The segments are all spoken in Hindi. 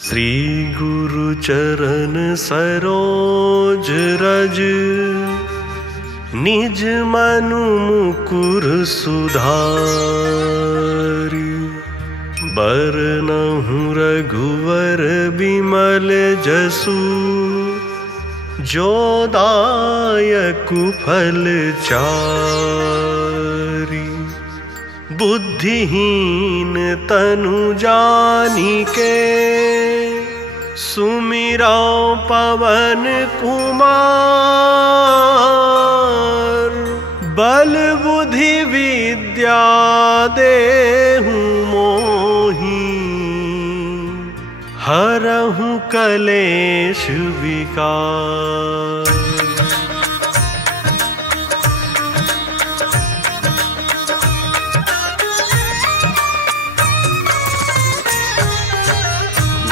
श्री गुरु चरण सरोज रज, निज मनु मुकुर सुधारि। बरनहुँ रघुवर बिमल जसु, जो दायकु फल चारि। बुद्धिहीन तनु जानिके, सुमिरौ पवन कुमार। बल बुद्धि विद्या देहु मोहि, हरहु कलेश विकार।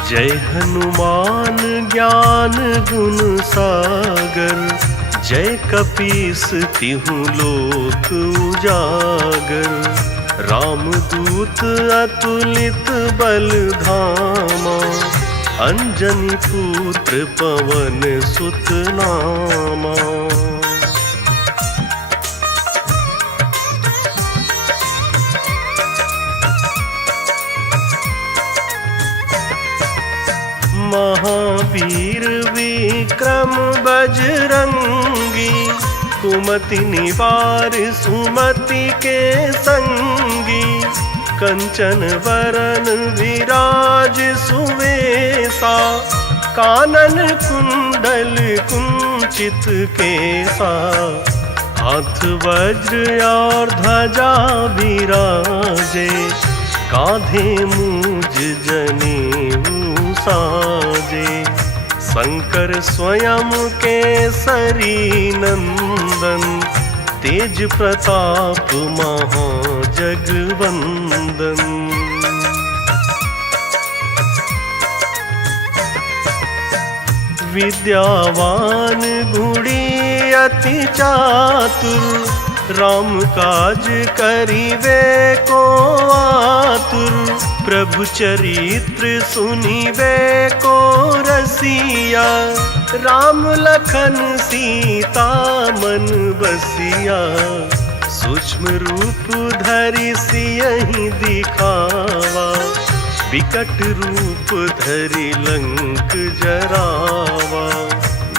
जय हनुमान ज्ञान गुण सागर, जय कपीस तिहुँ लोक उजागर। रामदूत अतुलित बल धामा, अंजनी पुत्र पवन सुत नामा। महावीर विक्रम बजरंगी, कुमति निवार सुमति के संगी। कंचन वरन विराज सुवेसा, कानन कुंडल कुंचित केसा। हाथ वज्र और ध्वजा विराजे, कांधे मूज जनेऊ साजे। शंकर स्वयं केसरी नंदन, तेज प्रताप महाजगवंदन। विद्यावान गुणी अति चातुर, राम काज करिवे को आतुर। प्रभु चरित्र सुनिवे को रसिया, राम लखन सीता मन बसिया। सूक्ष्म रूप धरि सियहि दिखावा, विकट रूप धरि लंक जरावा।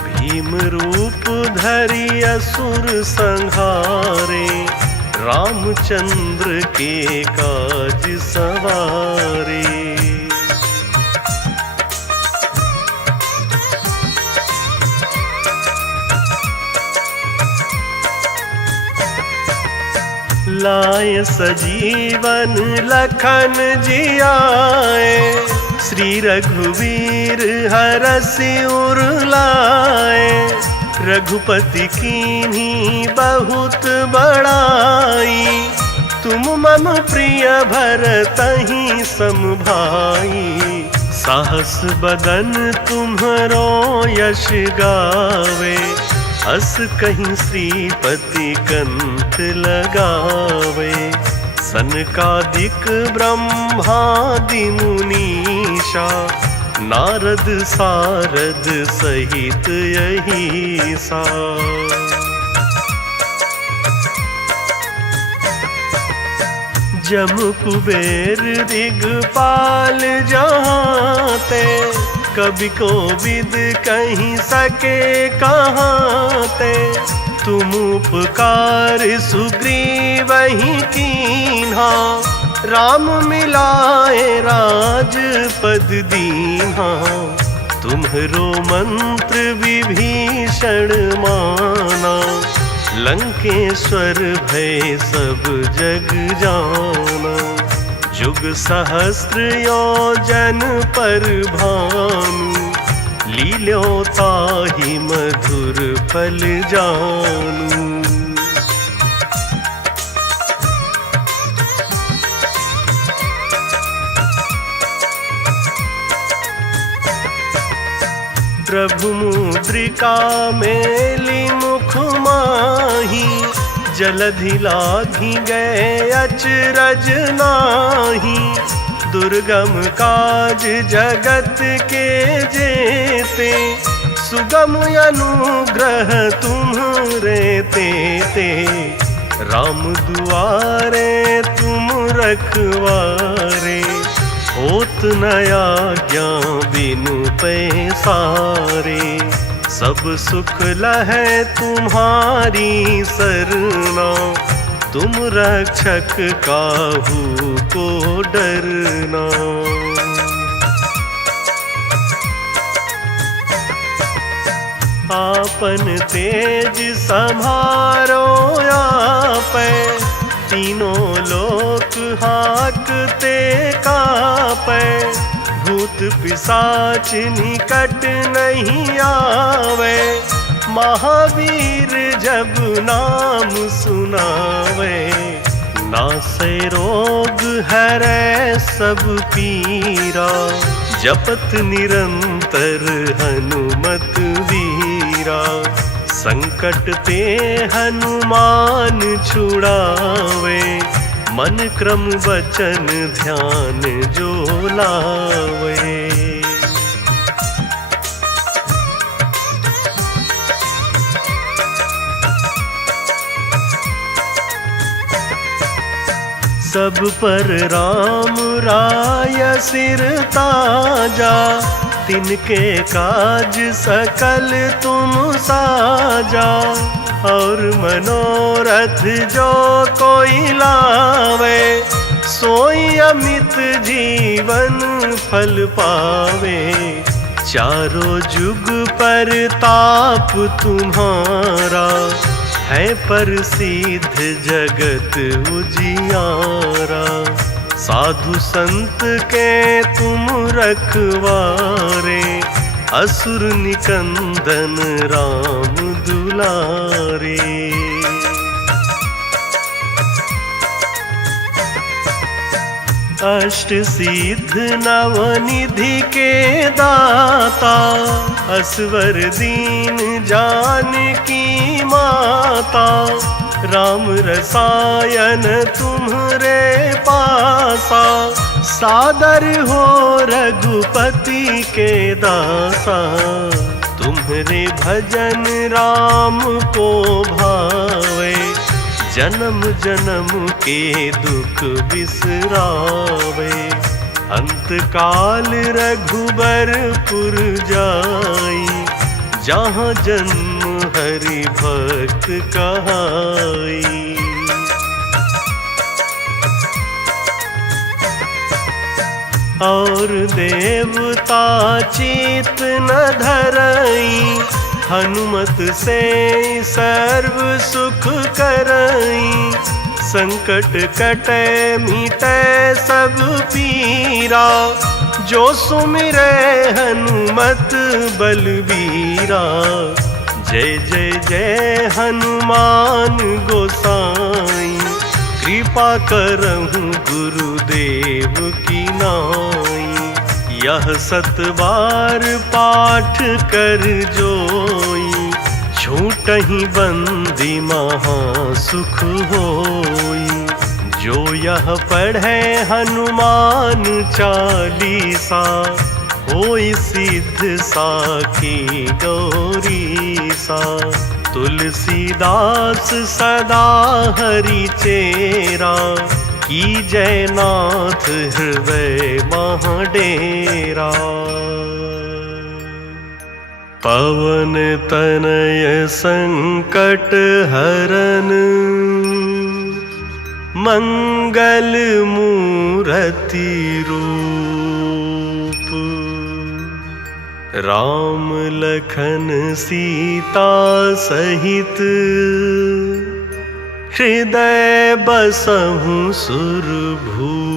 भीम रूप धरि असुर संहारे, रामचंद्र के काज सवारे। लाय सजीवन लखन जियाए, श्री रघुवीर हरषि उर लाए। रघुपति कीन्ही बहुत बड़ाई, तुम मम प्रिय भरतहि सम भाई। साहस बदन तुम्हरो यश गावे, अस कहीं श्रीपति कंठ लगावे। सनकादिक ब्रह्मादि मुनीषा, नारद सारद सहित अहीसा। जम कुबेर दिगपाल जहाँते, कवि कोविद कहीं सके कहाँते। तुम उपकार सुग्रीवहि कीन्हा, राम मिलाए राजपद दीन्हा। तुम्हरो मंत्र विभीषण माना, लंकेश्वर भय सब जग जाना। जुग सहस्र योजन पर भानु, लील्यो ताहि मधुर फल जानू। प्रभु मुद्रिका मेली मुख माही, जलधि लाघि गए अचरज नाही। दुर्गम काज जगत के जेते, सुगम अनुग्रह तुम्हरे तेते। राम दुआरे तुम रखवारे, होत न आज्ञा बिनु पैसारे। सब सुख लहै तुम्हारी सरना, तुम रक्षक काहू को डरना। आपन तेज सम्हारो आपै, तीनों लोक हाकते कापै। भूत पिशाच निकट नहीं आवे, महावीर जब नाम सुनावे। नासै रोग हरै सब पीरा, जपत निरंतर हनुमत वीरा। संकट ते हनुमान छुड़ावे, मन क्रम वचन ध्यान जो लावे। सब पर राम राय सिर ताजा, तिनके काज सकल तुम साजा। और मनोरथ जो कोई लावे, सोई अमित जीवन फल पावे। चारों जुग पर ताप तुम्हारा, है प्रसिद्ध जगत उजियारा। साधु संत के तुम रखवारे, असुर निकंदन राम दुलारे। अष्ट सिद्ध नवनिधि के दाता, असवर दीन जानकी माता। राम रसायन तुम्हरे पासा, सादर हो रघुपति के दासा। तुम्हरे भजन राम को भावे, जन्म जन्म के दुख बिसरावे। अंत काल रघुबरपुर जाई, जहाँ जन्म हरि भक्त कहाई। और देवता चित न धरई, हनुमत से सर्व सुख करई। संकट कटे मिटे सब पीरा, जो सुमिरे हनुमत बलबीरा। जय जय जय हनुमान गोसाई, कृपा करहु गुरुदेव की नाई। यह 7 बार पाठ कर जोई, छूटहि बंदी महा सुख होई। जो यह पढ़े हनुमान चालीसा, होई सिद्ध साखी गौरीसा। तुलसीदास सदा हरि चेरा, की जयनाथ हृदय महाडेरा। पवन तनय संकट हरन, मंगल मूरति रूप। राम लखन सीता सहित, हृदय बसहु सुरभूप।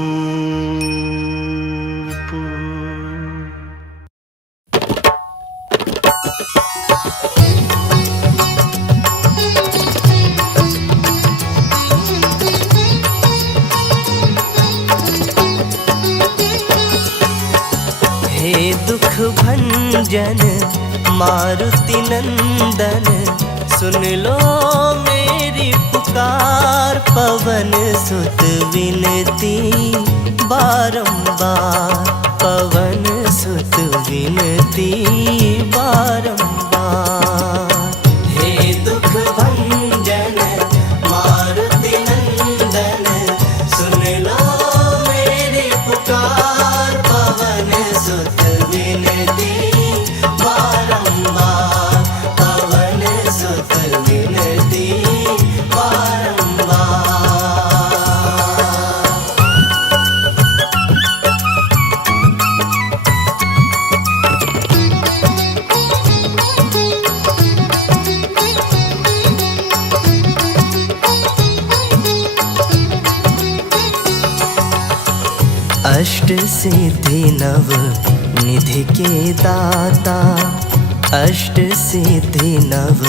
हे दुख भंजन मारुति नंदन, सुन लो मेरी पुकार। पवन सुत विनती बारंबार पवन सुत विनती बारंबार। हे दुख भंजन मारुति नंदन सुन लो मेरी पुकार पवन सुत विनती बारंबार पवन सुत विनती बारंबार। अष्ट सिद्धि नव निधि के दाता अष्ट सिद्धि नव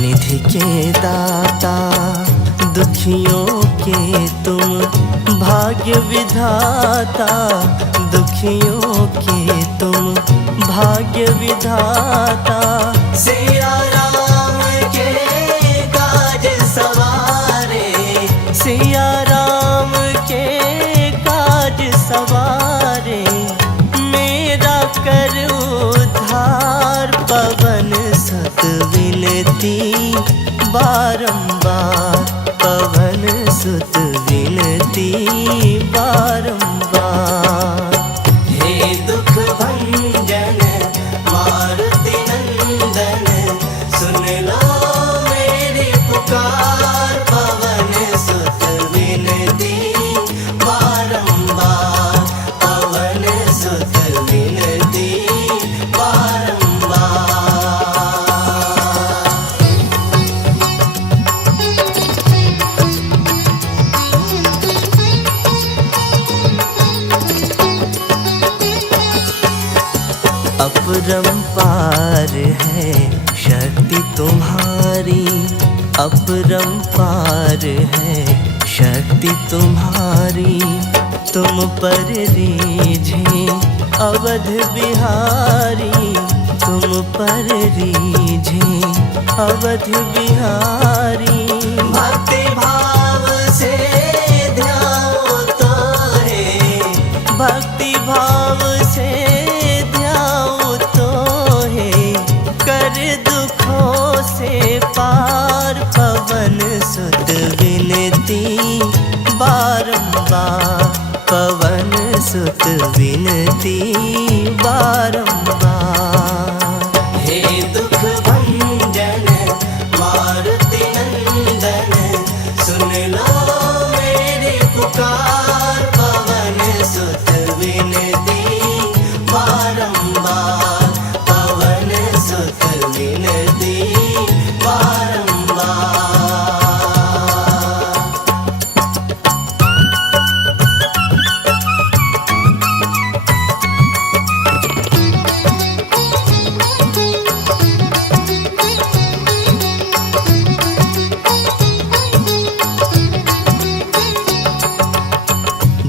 निधि के दाता दुखियों के तुम भाग्य विधाता दुखियों के तुम भाग्य विधाता। सिया राम के काज सवारे सिया राम के काज सवारे मेरा कर उद्धार पवन सुत विनती बारंबार पवन सुत विनती बारंबार। हे दुख भंजन मारुति नंदन सुन लो मेरी पुकार पवन सुत विनती बारंबार पवन सुत विनती बारंबार। अपरंपार है शक्ति तुम्हारी अपरंपार है शक्ति तुम्हारी तुम पर रीझे अवध बिहारी तुम पर रीझे अवध बिहारी। भक्ति भाव से ध्याओ तो है भक्ति भाव से कर दुखों से पार पवन सुत विनती बारंबार पवन सुत विनती बारंबार। हे दुख भंजन मारुति नंदन सुन लो मेरी पुकार पवन सुत विनती बारंबार पवन सुत विनती बारंबार।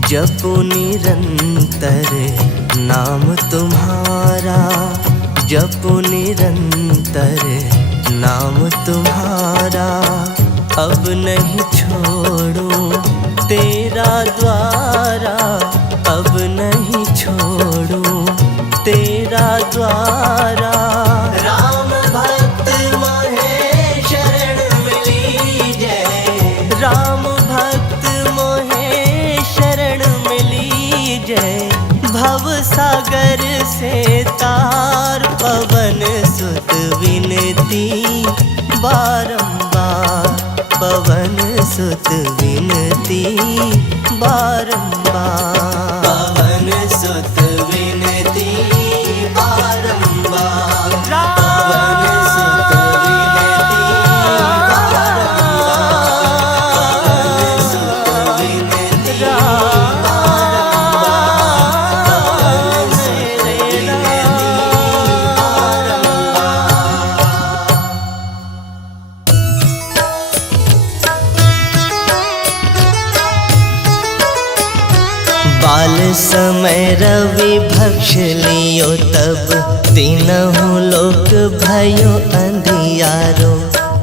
जपो निरंतर नाम तुम्हारा जपो निरंतर नाम तुम्हारा अब नहीं छोड़ो तेरा द्वारा अब नहीं छोड़ो तेरा द्वारा। राम भक्त मोहे शरण मिली जय राम भक्त मोहे शरण मिली जय भव सागर से तार पवन सुत विनती बारंबार पवन सुत विनती बारंबार पवन सुत विनती बारंबार पवन सुत विनती बारंबार पवन सुत विनती बाल समय रवि भक्ष लियो तब तीनहु लोक भयो अंधियारो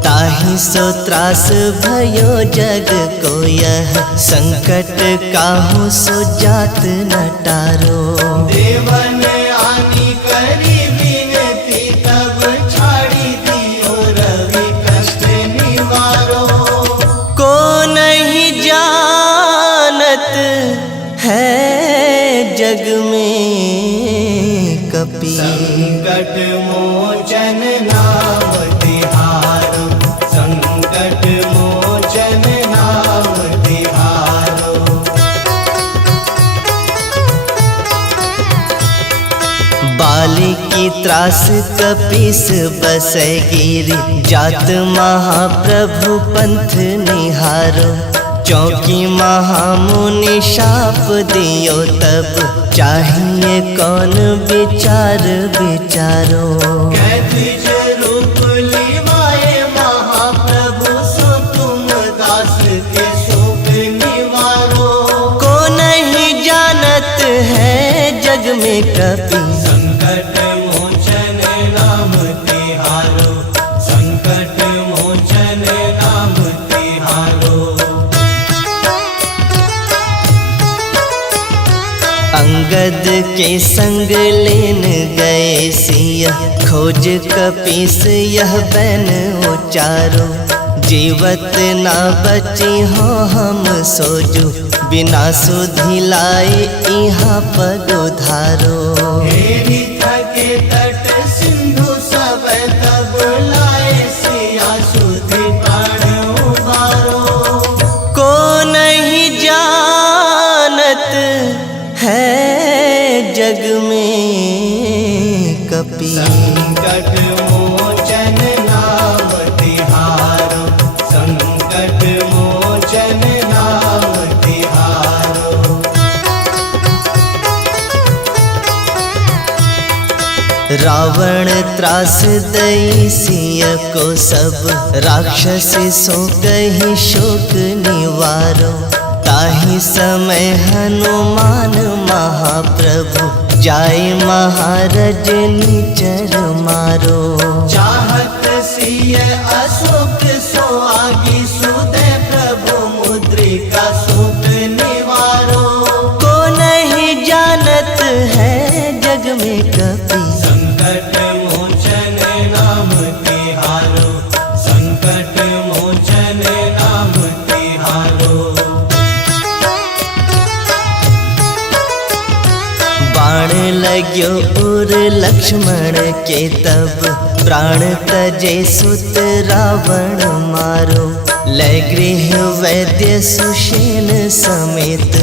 ताहि सो त्रास भयो जग को यह संकट काहू सो जात न टारो। देवन आनी करी विनती तब छाड़ी दियो रवि कष्ट निवारो। को नहीं जानत है जग में कपि, संकट मोचन नाम तिहारो। संकट मोचन नाम तिहारो। बाली की त्रास कपीस बसै गिरि, जात महाप्रभु पंथ निहारो। चौकी महामुनि शाप दियो तब, चाहिए कौन विचार विचारो। कैथिज रूप लिवाए महाप्रभु सो तुम दास के शोक निवारो। को नहीं जानत है जग में कपि, संकट मोचन नाम तिहारो। संकट मोचन नाम तिहारो। अंगद के संग लेन गए सिया, खोज कपीस यह बैन उचारो। जीवत ना बची हो हम सोजो, बिना सुधि लाए यहाँ पग उधारो। हेरी थके तट सिंधु सब तब लाए सिया सुधि प्राण उबारो। को नहीं जानत है जग में कपि, संकट मोचन नाम तिहारो। संकट मोचन नाम तिहारो। रावण त्रास दई सिय को सब, राक्षस सो कही शोक निवारो। ताहि समय हनुमान महाप्रभु, जाय महारज निचर मारो। चाहत सिय अशोक सो आगी, सुदय प्रभु मुद्रिका शोक निवारो। को नहीं जानत है जग में कपि, संकट मोचन नाम तिहारो। संकट मोचन नाम तिहारो। बाण लाग्यो उर लक्ष्मण के तब, प्राण तजे सुत रावण मारो। लै गृह वैद्य सुषेण समेत,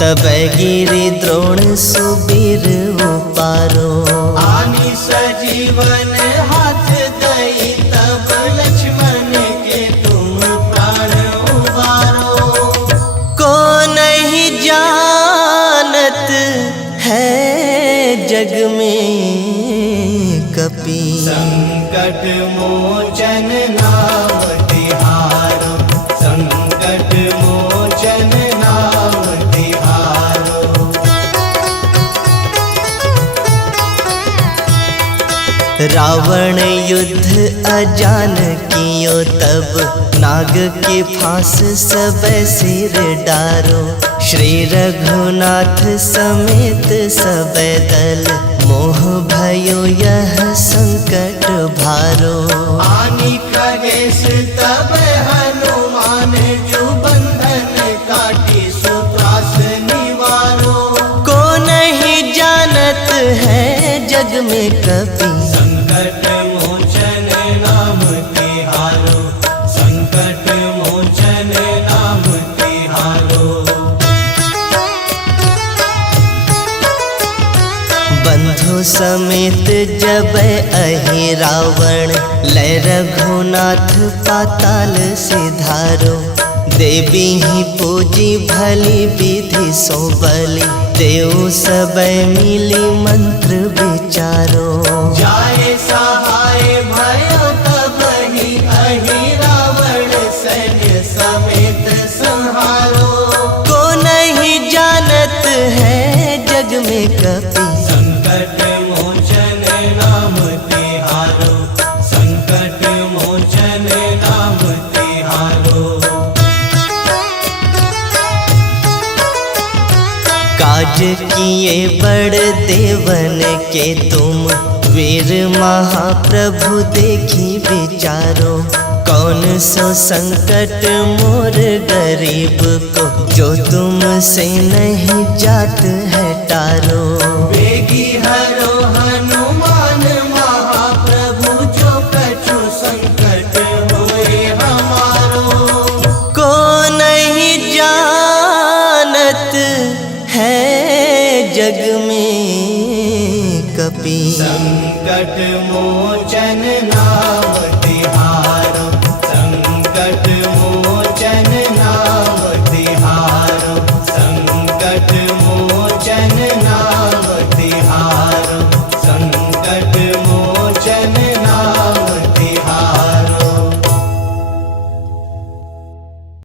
तब गिरि द्रोण सुबीर उपारो। आनी सजीवन हाथ दई तब लक्ष्मण के तुम प्राण उबारो। को नहीं जानत है जग में कपि, संकट मोचन नाम तिहारो। संकट मोचन नाम तिहारो। रावण युद्ध अजान कियो तब, नाग के फांस सब सिर डारो। श्री रघुनाथ समेत सब दल, मोह भयो यह संकट भारो। आनी खगेश तब हनुमान, जो बंधन काटी सो त्रास निवारो। को नहीं जानत है जग में कपि, संकट मोचन नाम तिहारो। संकट मोचन नाम तिहारो। बंधु समेत जब अहि रावण, लै रघुनाथ पाताल सिधारो। देवी ही पूजी भली विधि सो बलि, देव सब मिली मंत्र विचारो। जाए सहाय भयो तब ही अहि रावण सैन्य समेत संहारो। को नहीं जानत है जग में कपि, संकट मोचन नाम तिहारो। संकट मोचन नाम किए बड़ देवन के तुम, वीर महाप्रभु देखी विचारो। कौन सो संकट मोर गरीब को, जो तुमसे नहीं जात है टारो। वेगी हरो हनुमान महाप्रभु, जो कछु संकट होए हमारो। को नहीं जानत है जग में कपि, संकट मोचन नाम